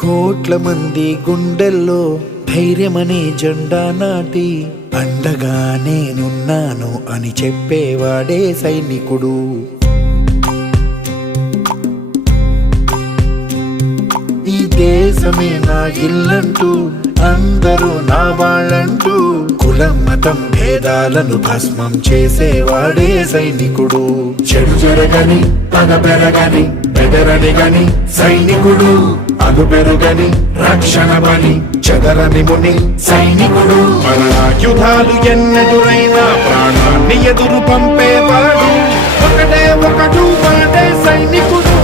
కోట్ల మంది గుండెల్లో ధైర్యమనే జెండా నాటి అండగా నేనున్నాను అని చెప్పేవాడే సైనికుడు. ఈ దేశమే నా ఇల్లంటూ అందరూ నా వాళ్ళంటూ కులం మతం భేదాలను భస్మం చేసేవాడే సైనికుడు. చెడు జరగని పగ పెరగని బెదరని గని సైనికుడు, అగు పెరుగని రక్షణ బని చెదరని ముని సైనికుడు. మన ఆయుధాలు ఎన్నెదురైనా ప్రాణాన్ని ఎదురు పంపేవాడు ఒకటే ఒకడు వాడే సైనికుడు.